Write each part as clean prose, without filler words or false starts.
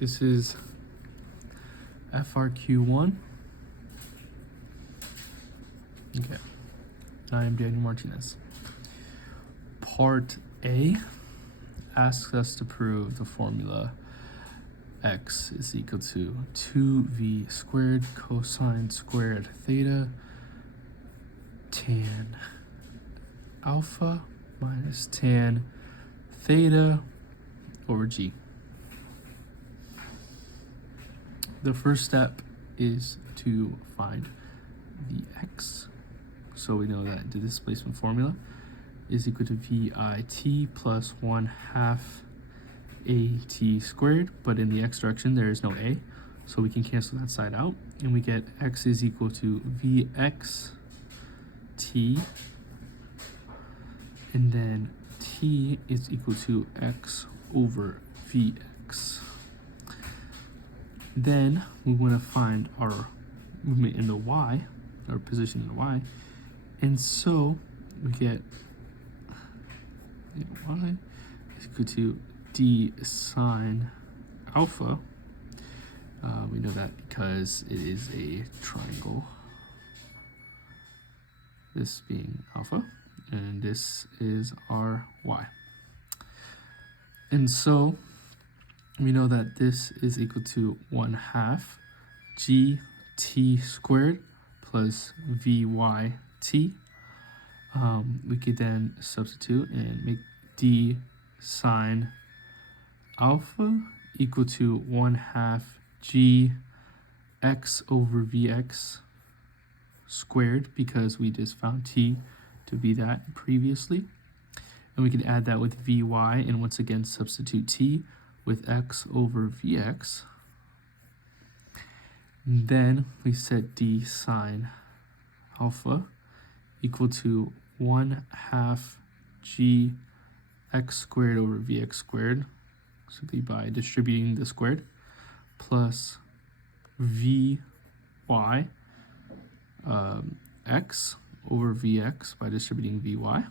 This is FRQ1. Okay, I am Daniel Martinez. Part A asks us to prove the formula x is equal to 2v squared cosine squared theta tan alpha minus tan theta over g. The first step is to find the x. So we know that the displacement formula is equal to VIT plus 1/2 AT squared, but in the x direction there is no a, so we can cancel that side out, and we get x is equal to VXT, and then t is equal to x over Vx. Then we want to find our movement in the y, our position in the y, and so we get y is equal to d sine alpha. We know that because it is a triangle, this being alpha, and this is our y. And so we know that this is equal to 1/2 gt squared plus vyt. We could then substitute and make d sine alpha equal to 1/2 gx over vx squared, because we just found t to be that previously. And we can add that with vy, and once again substitute t with x over vx. And then we set d sine alpha equal to 1/2 gx squared over vx squared, simply by distributing the squared, plus vy x over vx by distributing vy.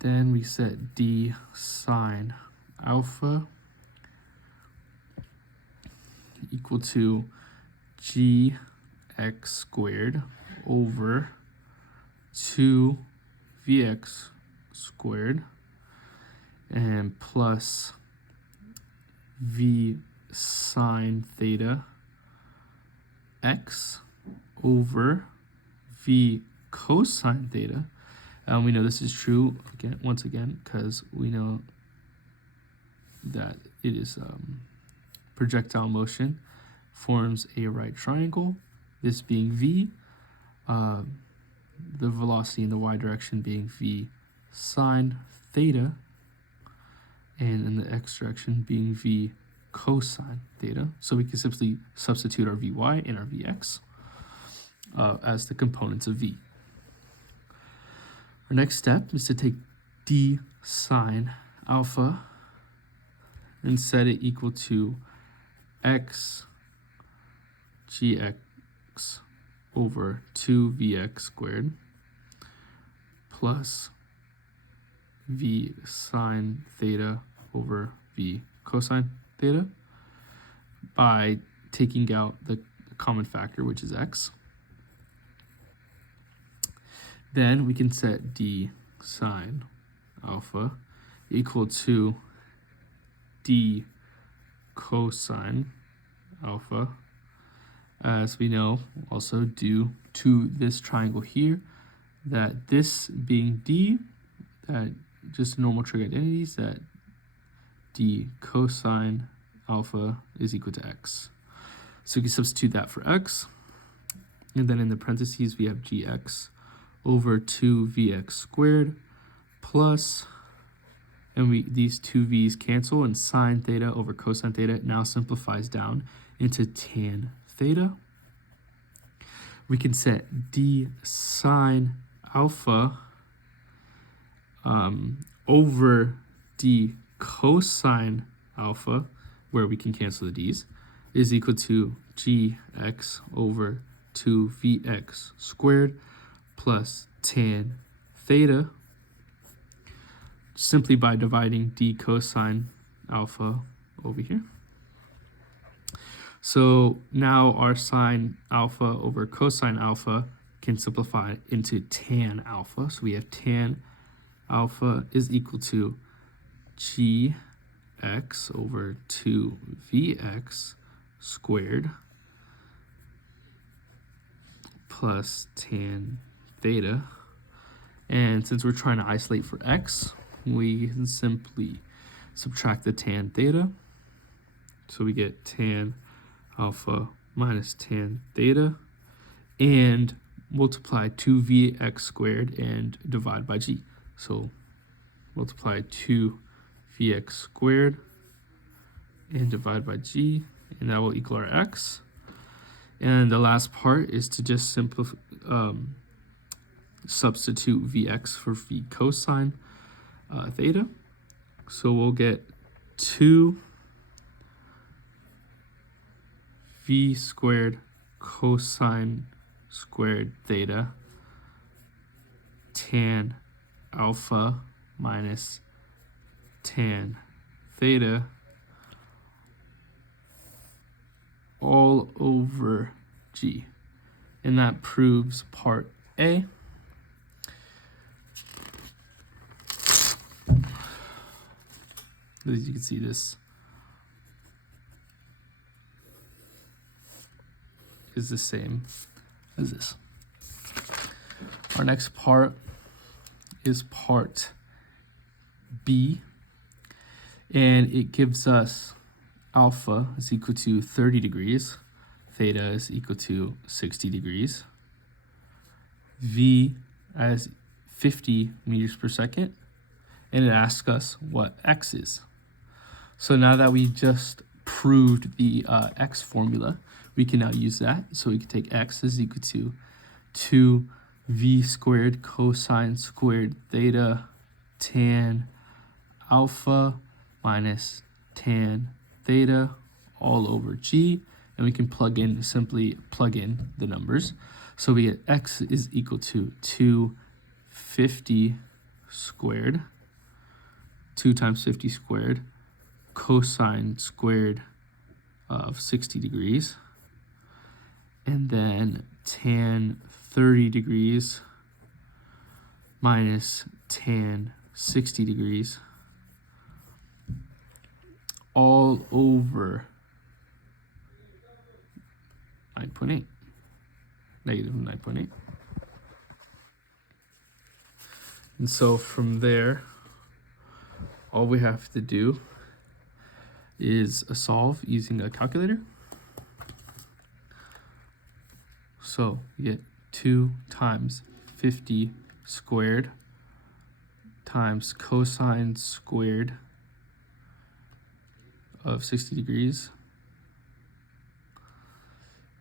Then we set d sine alpha equal to gx squared over 2vx squared, and plus v sine theta x over v cosine theta. We know this is true once again because we know that it is projectile motion forms a right triangle, this being v, the velocity in the y direction being v sine theta, and in the x direction being v cosine theta. So we can simply substitute our vy and our vx as the components of v. Our next step is to take d sine alpha and set it equal to x gx over 2vx squared plus v sine theta over v cosine theta by taking out the common factor, which is x. Then we can set d sine alpha equal to d cosine alpha, as we know also due to this triangle here, that this being d, that just normal trig identities, that d cosine alpha is equal to x. So we can substitute that for x, and then in the parentheses we have gx over 2vx squared plus, and these two v's cancel, and sine theta over cosine theta now simplifies down into tan theta. We can set d sine alpha over d cosine alpha, where we can cancel the d's, is equal to gx over 2vx squared plus tan theta, simply by dividing d cosine alpha over here. So now our sine alpha over cosine alpha can simplify into tan alpha. So we have tan alpha is equal to gx over 2vx squared plus tan theta. And since we're trying to isolate for x, we can simply subtract the tan theta. So we get tan alpha minus tan theta, and multiply 2vx squared and divide by g. So multiply 2vx squared and divide by g, and that will equal our x. And the last part is to just substitute vx for v cosine theta. So we'll get 2 v squared cosine squared theta tan alpha minus tan theta all over g. And that proves part A. As you can see, this is the same as this. Our next part is part B, and it gives us alpha is equal to 30 degrees, theta is equal to 60 degrees, v as 50 meters per second, and it asks us what x is. So now that we just proved the x formula, we can now use that. So we can take x is equal to 2v squared cosine squared theta tan alpha minus tan theta all over g, and we can simply plug in the numbers. So we get x is equal to 250 squared, 2 times 50 squared, cosine squared of 60 degrees, and then tan 30 degrees minus tan 60 degrees all over 9.8, negative 9.8. And so from there, all we have to do is solve using a calculator. So we get 2 times 50 squared times cosine squared of 60 degrees,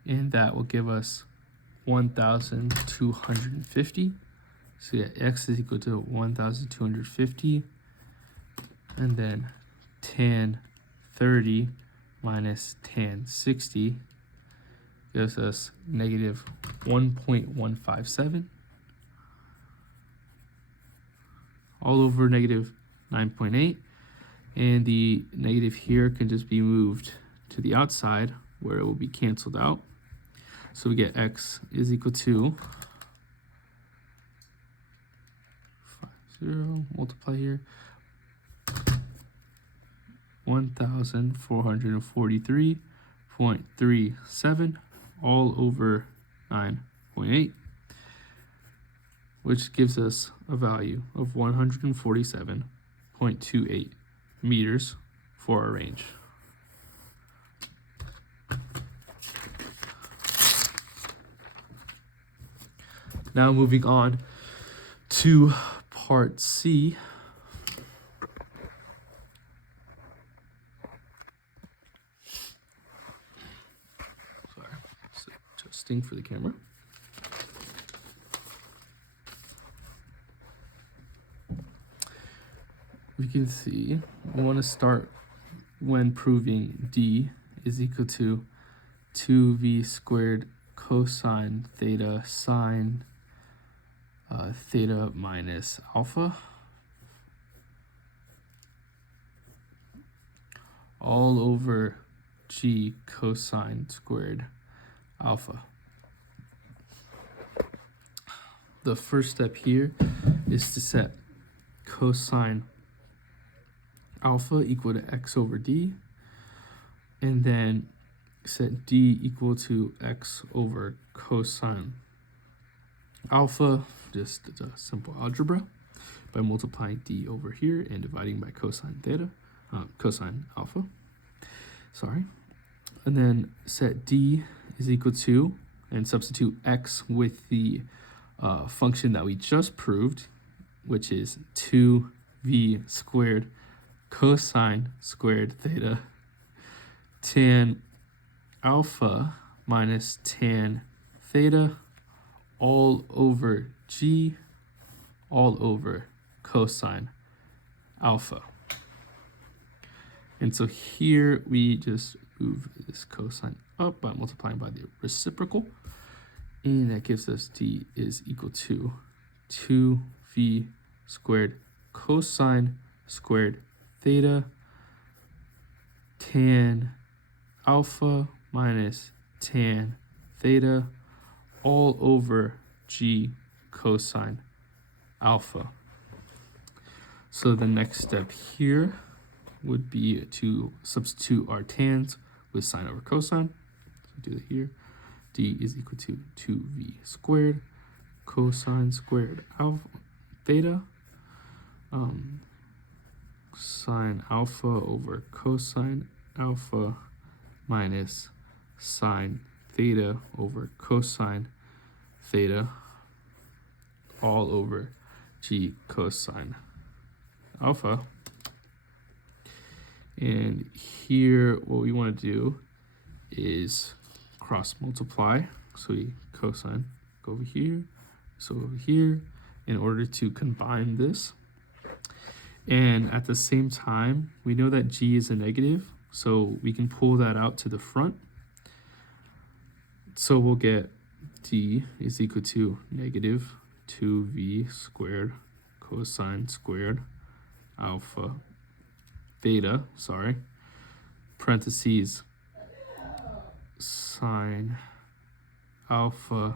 and that will give us 1,250. So yeah, x is equal to 1,250, and then tan 30 minus tan 60 gives us negative 1.157 all over negative 9.8, and the negative here can just be moved to the outside where it will be canceled out. So we get x is equal to 50 multiply here 1,443.37 all over 9.8, which gives us a value of 147.28 meters for our range. Now moving on to part C. Sorry, adjusting for the camera. We can see we want to start when proving D is equal to 2v squared cosine theta sine theta minus alpha. all over g cosine squared alpha. The first step here is to set cosine alpha equal to x over d, and then set d equal to x over cosine alpha, just simple algebra, by multiplying d over here and dividing by cosine alpha, and then set d is equal to, and substitute x with the function that we just proved, which is 2v squared cosine squared theta tan alpha minus tan theta all over g all over cosine alpha. And so here we just move this cosine up by multiplying by the reciprocal, and that gives us d is equal to 2v squared cosine squared theta tan alpha minus tan theta all over g cosine alpha. So the next step here would be to substitute our tans with sine over cosine. So do that here. D is equal to 2v squared cosine squared alpha theta sine alpha over cosine alpha minus sine theta over cosine theta all over g cosine alpha. And here what we want to do is cross multiply. So we cosine go over here, so over here, in order to combine this. And at the same time, we know that g is a negative, so we can pull that out to the front. So we'll get d is equal to negative 2v squared cosine squared alpha theta, parentheses sine alpha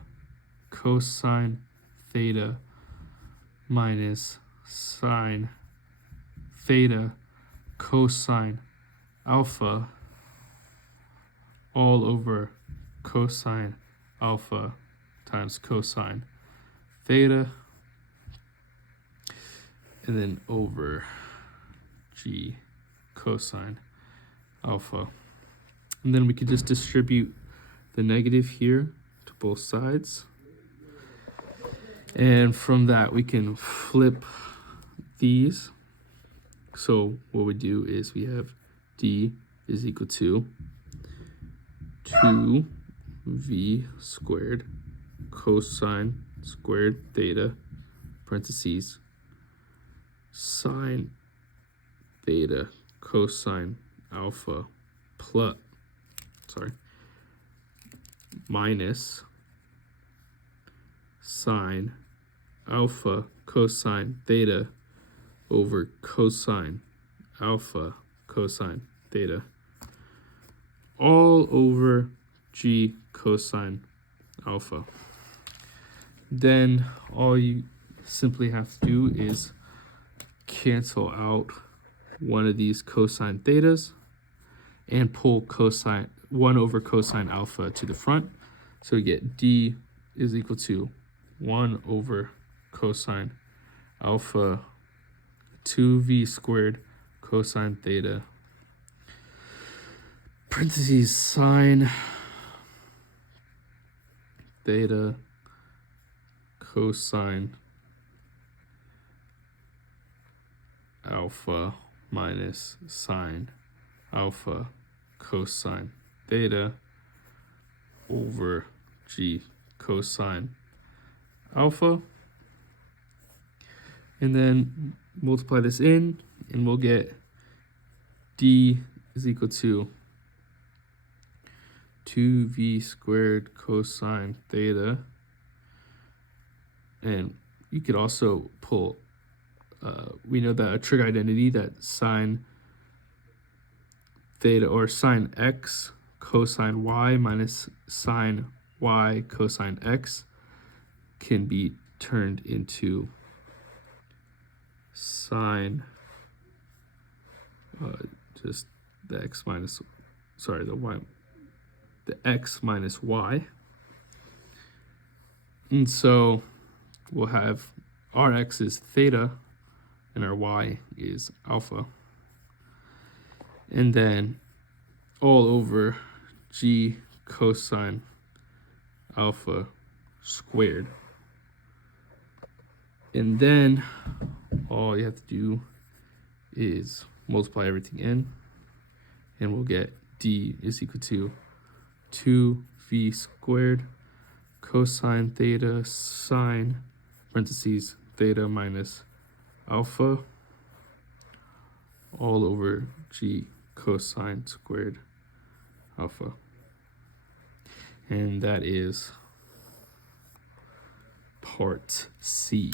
cosine theta minus sine theta cosine alpha all over cosine alpha times cosine theta, and then over g cosine alpha. And then we could just distribute the negative here to both sides. And from that, we can flip these. So what we do is we have d is equal to 2v squared cosine squared theta, parentheses, sine theta cosine alpha minus sine alpha cosine theta over cosine alpha cosine theta all over g cosine alpha. Then all you simply have to do is cancel out one of these cosine thetas and pull cosine 1 over cosine alpha to the front. So we get d is equal to 1 over cosine alpha 2v squared cosine theta, parentheses sine theta cosine alpha minus sine alpha cosine theta over g cosine alpha. And then multiply this in, and we'll get d is equal to 2v squared cosine theta. And you could also pull, we know that a trig identity, that sine theta or sine x cosine y minus sine y cosine x can be turned into sine just the x minus, sorry, the x minus y. And so we'll have our x is theta and our y is alpha. And then all over g cosine alpha squared. And then all you have to do is multiply everything in, and we'll get d is equal to 2v squared cosine theta sine parentheses theta minus alpha all over g cosine squared alpha. And that is part C.